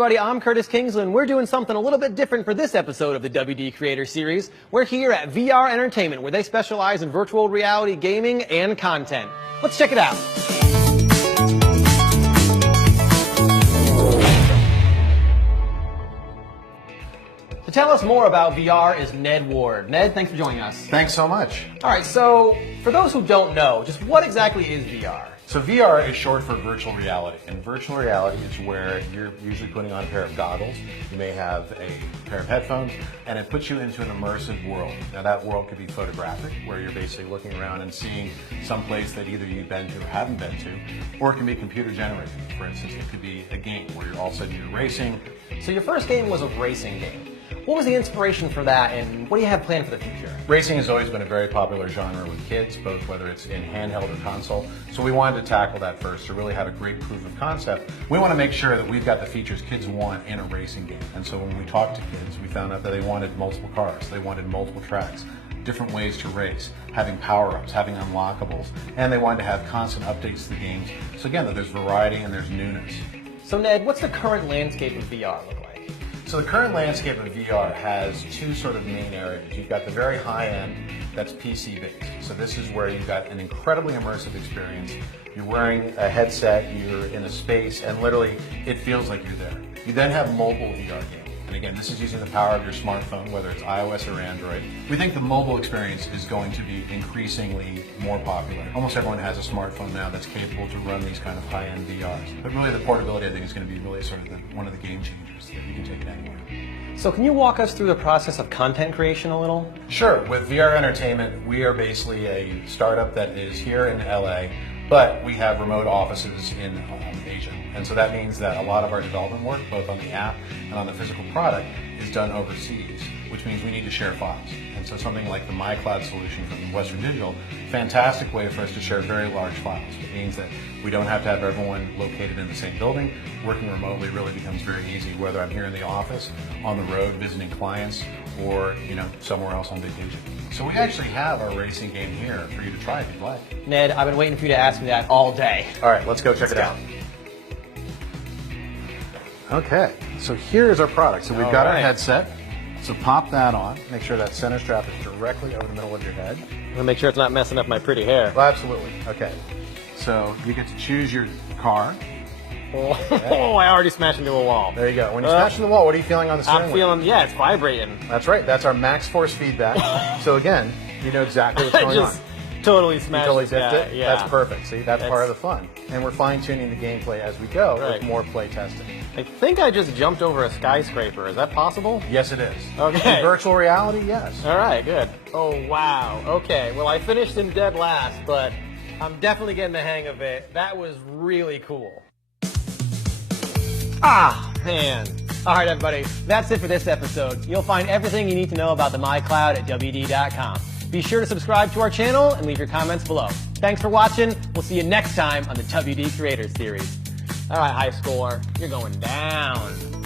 Everybody, I'm Curtis Kingsley, and we're doing something a little bit different for this episode of the WD Creator Series. We're here at VR Entertainment, where they specialize in virtual reality gaming and content. Let's check it out. To tell us more about VR is Ned Ward. Ned, thanks for joining us. Thanks so much. All right, so for those who don't know, just what exactly is VR? So VR is short for virtual reality, and virtual reality is where you're usually putting on a pair of goggles. You may have a pair of headphones, and it puts you into an immersive world. Now that world could be photographic, where you're basically looking around and seeing some place that either you've been to or haven't been to, or it can be computer generated. For instance, it could be a game where you're all of a sudden you're racing. So your first game was a racing game. What was the inspiration for that, and what do you have planned for the future? Racing has always been a very popular genre with kids, both whether it's in handheld or console. So we wanted to tackle that first to really have a great proof of concept. We want to make sure that we've got the features kids want in a racing game. And so when we talked to kids, we found out that they wanted multiple cars, they wanted multiple tracks, different ways to race, having power-ups, having unlockables, and they wanted to have constant updates to the games. So again, that there's variety and there's newness. So Ned, what's the current landscape of VR look like? So the current landscape of VR has two sort of main areas. You've got the very high end that's PC based. So this is where you've got an incredibly immersive experience. You're wearing a headset, you're in a space, and literally it feels like you're there. You then have mobile VR games. And again, this is using the power of your smartphone, whether it's iOS or Android. We think the mobile experience is going to be increasingly more popular. Almost everyone has a smartphone now that's capable to run these kind of high-end VRs. But really the portability, I think, is going to be really sort of one of the game changers that you can take it anywhere. So can you walk us through the process of content creation a little? Sure. With VR Entertainment, we are basically a startup that is here in LA, but we have remote offices in Asia. And so that means that a lot of our development work, both on the app and on the physical product, is done overseas, which means we need to share files. And so something like the MyCloud solution from Western Digital, fantastic way for us to share very large files. It means that we don't have to have everyone located in the same building. Working remotely really becomes very easy, whether I'm here in the office, on the road, visiting clients, or somewhere else on vacation. So we actually have our racing game here for you to try if you'd like. Ned, I've been waiting for you to ask me that all day. All right, let's go check it out. Okay, so here's our product. So we've got our headset. So pop that on. Make sure that center strap is directly over the middle of your head. I'm gonna make sure it's not messing up my pretty hair. Well, absolutely. Okay. So you get to choose your car. Oh, I already smashed into a wall. There you go. When you smash into the wall, what are you feeling on the steering wheel? I'm feeling, yeah, it's vibrating. That's right. That's our max force feedback. So again, you know exactly what's going on. Totally smashed. You totally zipped it? Yeah. That's perfect. See, that's part of the fun. And we're fine-tuning the gameplay as we go with more play testing. I think I just jumped over a skyscraper. Is that possible? Yes, it is. Okay. In virtual reality, yes. All right, good. Oh, wow. Okay, well, I finished in dead last, but I'm definitely getting the hang of it. That was really cool. Ah, man. All right, everybody. That's it for this episode. You'll find everything you need to know about the MyCloud at WD.com. Be sure to subscribe to our channel and leave your comments below. Thanks for watching. We'll see you next time on the WD Creator Series. All right, high score, you're going down.